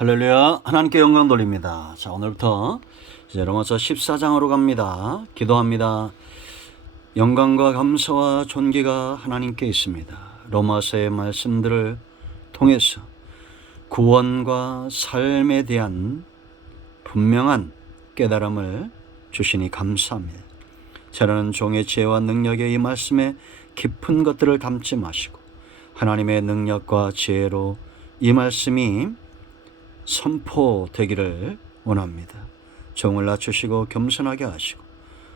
할렐루야. 하나님께 영광 돌립니다. 자, 오늘부터 이제 로마서 14장으로 갑니다. 기도합니다. 영광과 감사와 존귀가 하나님께 있습니다. 로마서의 말씀들을 통해서 구원과 삶에 대한 분명한 깨달음을 주시니 감사합니다. 저는 종의 지혜와 능력의 이 말씀에 깊은 것들을 담지 마시고 하나님의 능력과 지혜로 이 말씀이 선포되기를 원합니다. 종을 낮추시고 겸손하게 하시고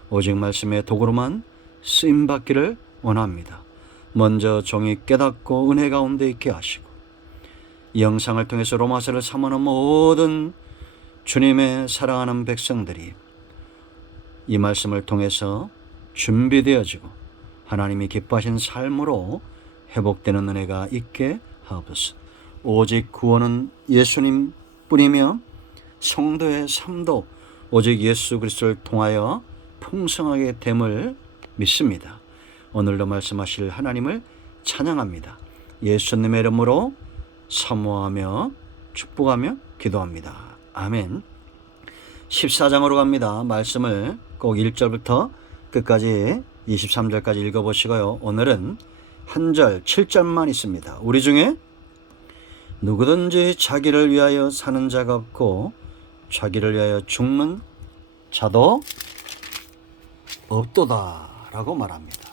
오직 말씀의 도구로만 쓰임받기를 원합니다. 먼저 종이 깨닫고 은혜 가운데 있게 하시고 이 영상을 통해서 로마서를 삼하는 모든 주님의 사랑하는 백성들이 이 말씀을 통해서 준비되어지고 하나님이 기뻐하신 삶으로 회복되는 은혜가 있게 하옵소서. 오직 구원은 예수님 뿐이며 성도의 삶도 오직 예수 그리스도를 통하여 풍성하게 됨을 믿습니다. 오늘도 말씀하실 하나님을 찬양합니다. 예수님의 이름으로 사모하며 축복하며 기도합니다. 아멘. 14장으로 갑니다. 말씀을 꼭 1절부터 끝까지 23절까지 읽어보시고요. 오늘은 한 절 7절만 있습니다. 우리 중에 누구든지 자기를 위하여 사는 자가 없고 자기를 위하여 죽는 자도 없도다 라고 말합니다.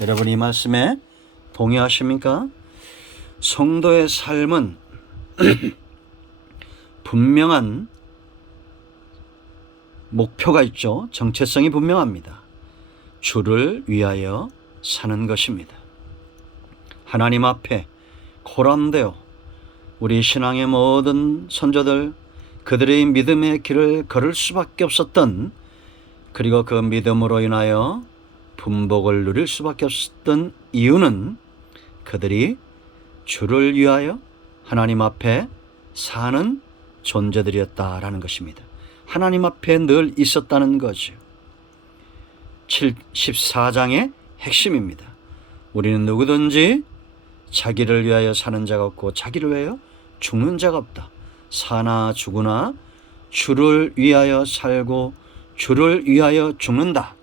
여러분 이 말씀에 동의하십니까? 성도의 삶은 분명한 목표가 있죠. 정체성이 분명합니다. 주를 위하여 사는 것입니다. 하나님 앞에 코람되어 우리 신앙의 모든 선조들 그들의 믿음의 길을 걸을 수밖에 없었던, 그리고 그 믿음으로 인하여 분복을 누릴 수밖에 없었던 이유는 그들이 주를 위하여 하나님 앞에 사는 존재들이었다라는 것입니다. 하나님 앞에 늘 있었다는 거죠. 14장의 핵심입니다. 우리는 누구든지 자기를 위하여 사는 자가 없고 자기를 위하여 죽는 자가 없다. 사나 죽으나 주를 위하여 살고 주를 위하여 죽는다.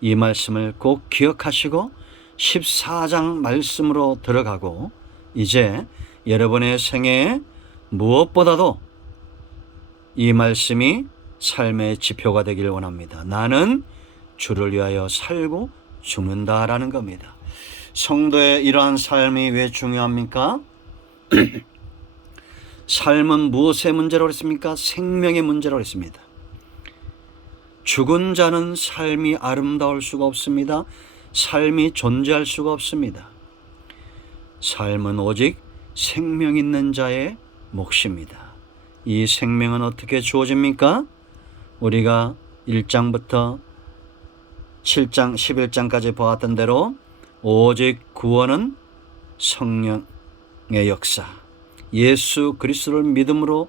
이 말씀을 꼭 기억하시고 14장 말씀으로 들어가고 이제 여러분의 생애에 무엇보다도 이 말씀이 삶의 지표가 되기를 원합니다. 나는 주를 위하여 살고 죽는다라는 겁니다. 성도의 이러한 삶이 왜 중요합니까? 삶은 무엇의 문제라고 했습니까? 생명의 문제라고 했습니다. 죽은 자는 삶이 아름다울 수가 없습니다. 삶이 존재할 수가 없습니다. 삶은 오직 생명 있는 자의 몫입니다. 이 생명은 어떻게 주어집니까? 우리가 1장부터 7장, 11장까지 보았던 대로 오직 구원은 성령의 역사, 예수 그리스도를 믿음으로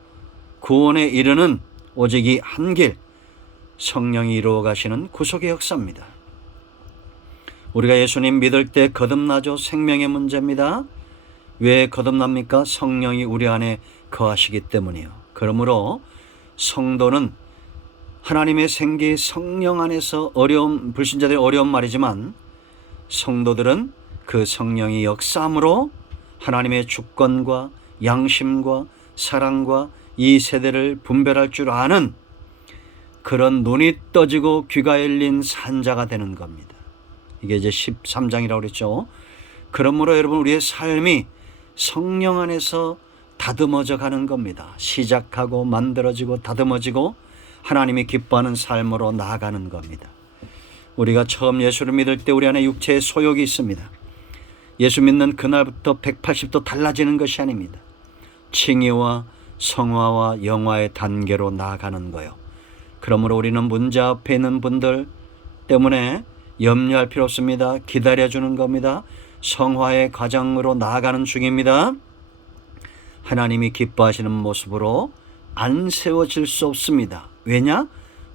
구원에 이르는 오직 이 한 길, 성령이 이루어 가시는 구속의 역사입니다. 우리가 예수님 믿을 때 거듭나죠. 생명의 문제입니다. 왜 거듭납니까? 성령이 우리 안에 거하시기 때문이요. 그러므로 성도는 하나님의 생기 성령 안에서 어려운, 불신자들의 어려운 말이지만 성도들은 그 성령이 역사함으로 하나님의 주권과 양심과 사랑과 이 세대를 분별할 줄 아는 그런 눈이 떠지고 귀가 열린 산자가 되는 겁니다. 이게 이제 13장이라고 그랬죠. 그러므로 여러분 우리의 삶이 성령 안에서 다듬어져 가는 겁니다. 시작하고 만들어지고 다듬어지고 하나님이 기뻐하는 삶으로 나아가는 겁니다. 우리가 처음 예수를 믿을 때 우리 안에 육체의 소욕이 있습니다. 예수 믿는 그날부터 180도 달라지는 것이 아닙니다. 칭의와 성화와 영화의 단계로 나아가는 거요. 그러므로 우리는 문제 앞에 있는 분들 때문에 염려할 필요 없습니다. 기다려주는 겁니다. 성화의 과정으로 나아가는 중입니다. 하나님이 기뻐하시는 모습으로 안 세워질 수 없습니다. 왜냐?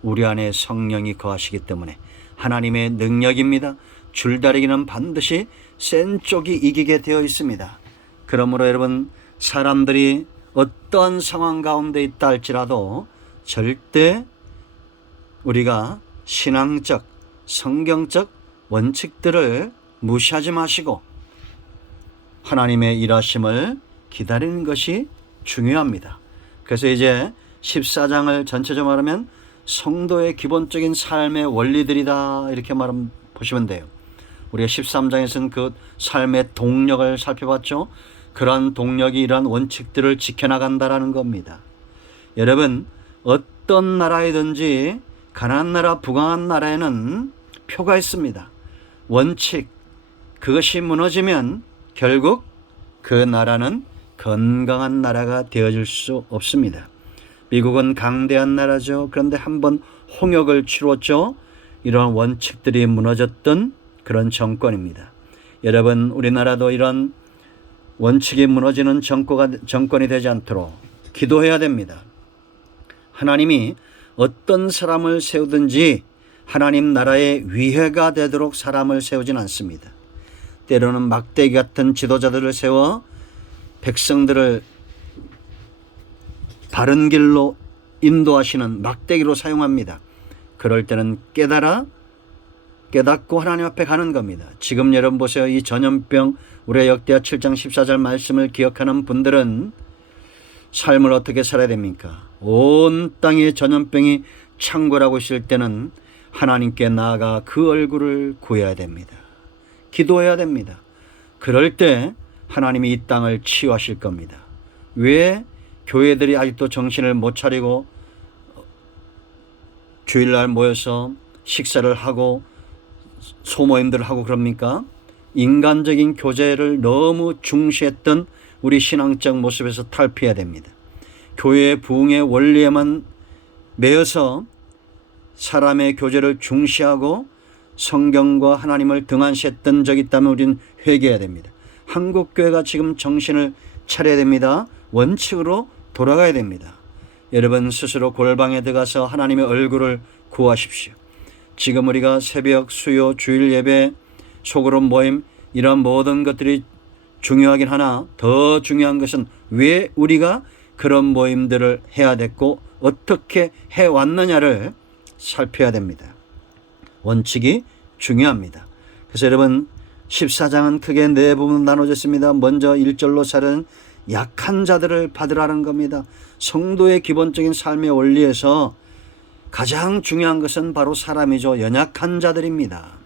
우리 안에 성령이 거하시기 때문에 하나님의 능력입니다. 줄다리기는 반드시 센 쪽이 이기게 되어 있습니다. 그러므로 여러분 사람들이 어떠한 상황 가운데 있다 할지라도 절대 우리가 신앙적, 성경적 원칙들을 무시하지 마시고 하나님의 일하심을 기다리는 것이 중요합니다. 그래서 이제 14장을 전체적으로 말하면 성도의 기본적인 삶의 원리들이다 이렇게 보시면 돼요. 우리가 13장에서는 그 삶의 동력을 살펴봤죠. 그러한 동력이 이러한 원칙들을 지켜나간다라는 겁니다. 여러분, 어떤 나라이든지 가난한 나라, 부강한 나라에는 표가 있습니다. 원칙, 그것이 무너지면 결국 그 나라는 건강한 나라가 되어질 수 없습니다. 미국은 강대한 나라죠. 그런데 한번 홍역을 치렀죠. 이러한 원칙들이 무너졌던 그런 정권입니다. 여러분, 우리나라도 이런 원칙이 무너지는 정권이 되지 않도록 기도해야 됩니다. 하나님이 어떤 사람을 세우든지 하나님 나라의 위해가 되도록 사람을 세우진 않습니다. 때로는 막대기 같은 지도자들을 세워 백성들을 바른 길로 인도하시는 막대기로 사용합니다. 그럴 때는 깨닫고 하나님 앞에 가는 겁니다. 지금 여러분 보세요. 이 전염병, 우리가 역대하 7장 14절 말씀을 기억하는 분들은 삶을 어떻게 살아야 됩니까? 온 땅에 전염병이 창궐하고 있을 때는 하나님께 나아가 그 얼굴을 구해야 됩니다. 기도해야 됩니다. 그럴 때 하나님이 이 땅을 치유하실 겁니다. 왜 교회들이 아직도 정신을 못 차리고 주일날 모여서 식사를 하고 소모임들을 하고 그럽니까? 인간적인 교제를 너무 중시했던 우리 신앙적 모습에서 탈피해야 됩니다. 교회의 부흥의 원리에만 매여서 사람의 교제를 중시하고 성경과 하나님을 등한시했던 적이 있다면 우리는 회개해야 됩니다. 한국교회가 지금 정신을 차려야 됩니다. 원칙으로 돌아가야 됩니다. 여러분 스스로 골방에 들어가서 하나님의 얼굴을 구하십시오. 지금 우리가 새벽, 수요, 주일 예배, 소그룹 모임 이런 모든 것들이 중요하긴 하나 더 중요한 것은 왜 우리가 그런 모임들을 해야 됐고 어떻게 해왔느냐를 살펴야 됩니다. 원칙이 중요합니다. 그래서 여러분 14장은 크게 네 부분 나눠졌습니다. 먼저 1절로 살은 약한 자들을 받으라는 겁니다. 성도의 기본적인 삶의 원리에서 가장 중요한 것은 바로 사람이죠. 연약한 자들입니다.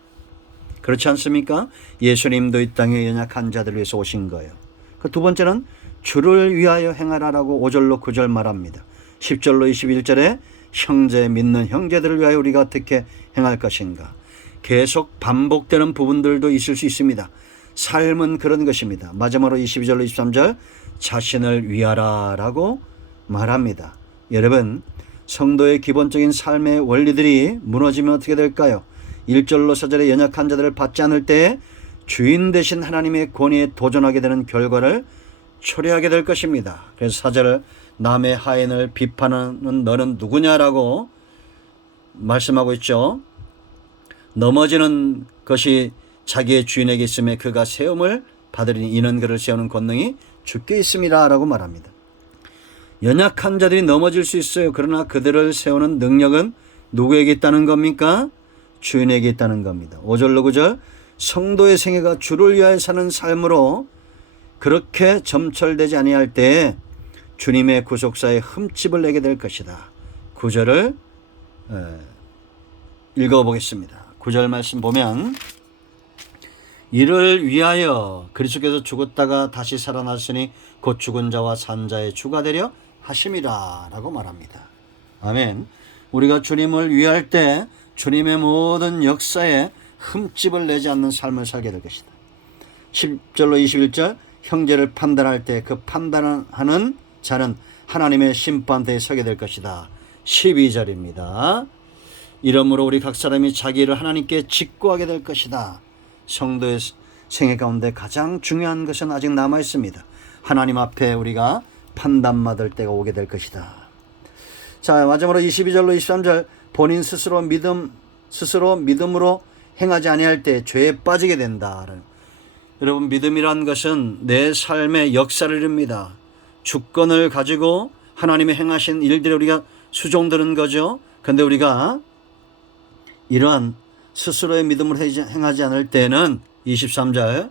그렇지 않습니까? 예수님도 이 땅에 연약한 자들을 위해서 오신 거예요. 그 두 번째는 주를 위하여 행하라라고 5절로 9절 말합니다. 10절로 21절에 형제 믿는 형제들을 위하여 우리가 어떻게 행할 것인가. 계속 반복되는 부분들도 있을 수 있습니다. 삶은 그런 것입니다. 마지막으로 22절로 23절 자신을 위하라라고 말합니다. 여러분 성도의 기본적인 삶의 원리들이 무너지면 어떻게 될까요? 1절로 4절에 연약한 자들을 받지 않을 때 주인 되신 하나님의 권위에 도전하게 되는 결과를 초래하게 될 것입니다. 그래서 4절을 남의 하인을 비판하는 너는 누구냐라고 말씀하고 있죠. 넘어지는 것이 자기의 주인에게 있음에 그가 세움을 받으리니 이는 그를 세우는 권능이 주께 있습니다 라고 말합니다. 연약한 자들이 넘어질 수 있어요. 그러나 그들을 세우는 능력은 누구에게 있다는 겁니까? 주인에게 있다는 겁니다. 5절로 9절 성도의 생애가 주를 위하여 사는 삶으로 그렇게 점철되지 아니할 때 주님의 구속사에 흠집을 내게 될 것이다. 9절을 읽어보겠습니다. 9절 말씀 보면 이를 위하여 그리스도께서 죽었다가 다시 살아났으니 곧 죽은 자와 산 자의 주가 되려 하심이라 라고 말합니다. 아멘. 우리가 주님을 위할 때 주님의 모든 역사에 흠집을 내지 않는 삶을 살게 될 것이다. 10절로 21절 형제를 판단할 때 그 판단하는 자는 하나님의 심판대에 서게 될 것이다. 12절입니다. 이러므로 우리 각 사람이 자기 일을 하나님께 직고하게 될 것이다. 성도의 생애 가운데 가장 중요한 것은 아직 남아 있습니다. 하나님 앞에 우리가 판단받을 때가 오게 될 것이다. 자, 마지막으로 22절로 23절 본인 스스로 믿음으로 행하지 아니할 때 죄에 빠지게 된다. 여러분 믿음이란 것은 내 삶의 역사를 이룹니다. 주권을 가지고 하나님의 행하신 일들을 우리가 수종드는 거죠. 그런데 우리가 이러한 스스로의 믿음을 행하지 않을 때는 23절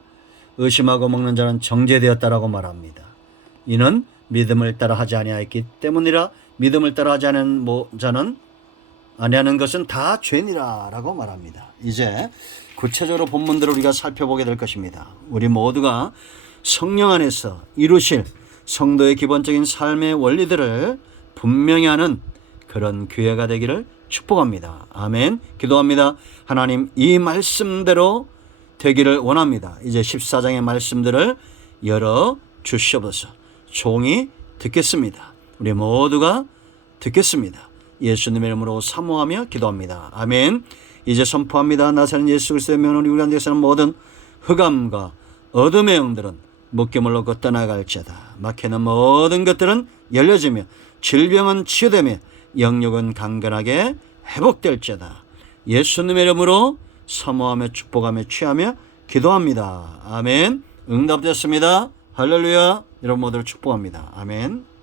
의심하고 먹는 자는 정죄되었다라고 말합니다. 이는 믿음을 따라 하지 아니하였기 때문이라. 믿음을 따라 하지 않은 자는 아니하는 것은 다 죄니라 라고 말합니다. 이제 구체적으로 본문들을 우리가 살펴보게 될 것입니다. 우리 모두가 성령 안에서 이루실 성도의 기본적인 삶의 원리들을 분명히 하는 그런 교회가 되기를 축복합니다. 아멘. 기도합니다. 하나님, 이 말씀대로 되기를 원합니다. 이제 14장의 말씀들을 열어 주시옵소서. 종이 듣겠습니다. 우리 모두가 듣겠습니다. 예수님의 이름으로 사모하며 기도합니다. 아멘. 이제 선포합니다. 나사렛 예수 그리스도의 명으로 우리 가운데서는 모든 흑암과 어둠의 영들은 묶임을 놓고 떠나갈지어다. 막히는 모든 것들은 열려지며 질병은 치유되며 영육은 강건하게 회복될지어다. 예수님의 이름으로 사모하며 축복하며 취하며 기도합니다. 아멘. 응답됐습니다. 할렐루야. 여러분 모두를 축복합니다. 아멘.